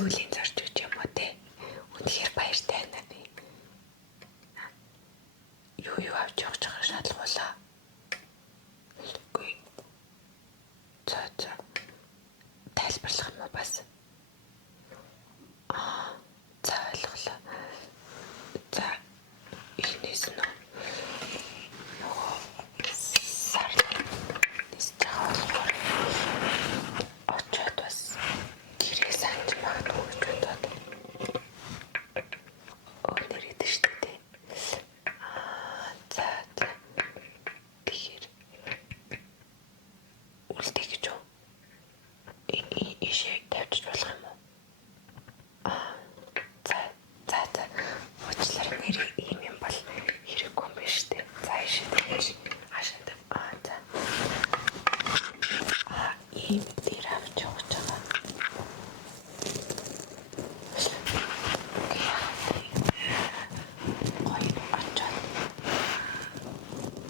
сүүлийн зорж үуч юм уу те. Үнэхээр баяртай байна би. Юу авч явах шаардлагуулаа. Үгүй. За тайлбарлах юм уу бас? За ойлголоо. За ихнээс нь сар очоод бас гэрээ санаж магадгүй гэж бодоод нэрээд штэ тий. За тэгэхээр үлдээ гэж юу? Ишээ тавьчих болох юм уу? За уучлаарай нэр ийм юм бол хэрэггүй юм биш үү? За ишээ тавьчих. Хашаанд. За. Ийм дээр авч явж байгаа. Гоё очоод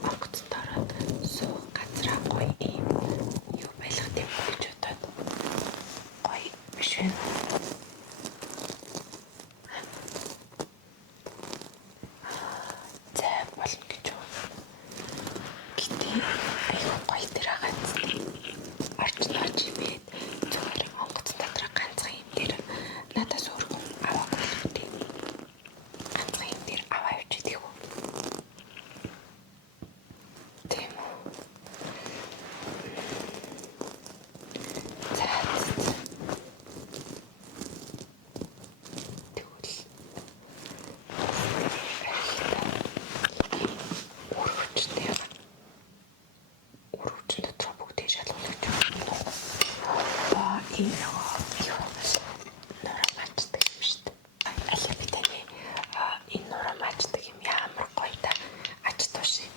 онгоцд ороод суух газраа гоё ийм юу байх тийм гэж бодоод гоё биш үү? За болно гэж юу? Гэтэ айгүй гоё дээр гац орч имээд зүгээр онгоц дотор ганцхан юм дээр надаас өөрөө аваагүй л үү? Ганцхан юм дээр аваа явчихдаг уу? Тийм үү? За тэгвэл өрөвчн дотор бүгдийг шалгуулж ийм юу нураа мачдаг юм шүү дээ. Аль би таны энэ нураа мачдаг юм ямар гоё та ач тусын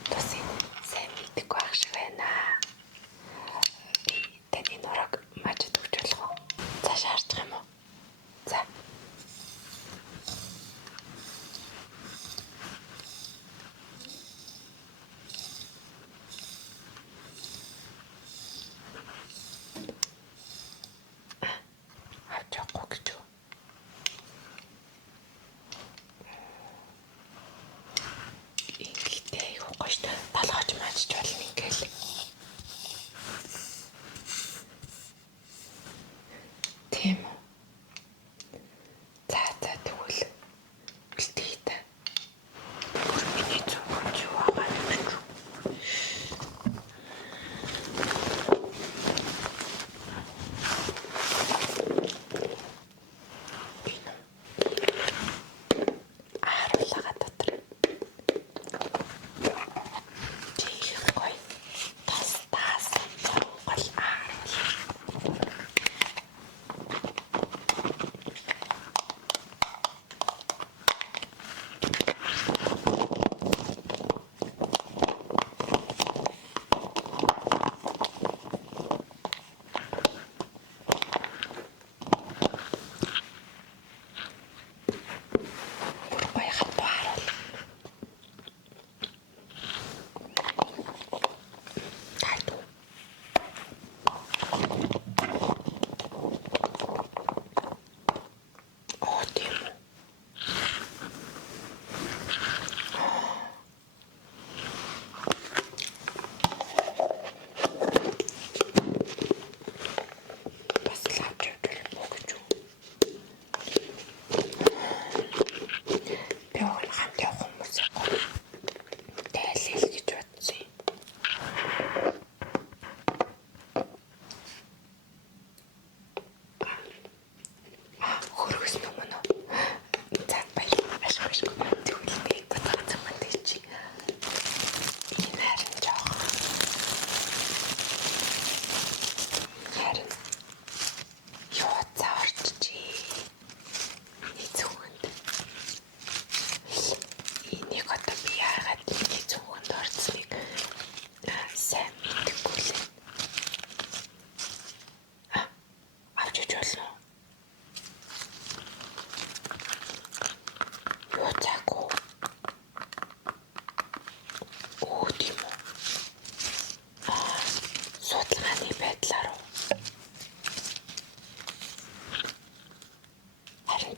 сайн мэддэг байх шиг байна. Таны нурааг мачд өгч болох уу? За шаардах юм уу? За.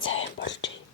сайн болжээ.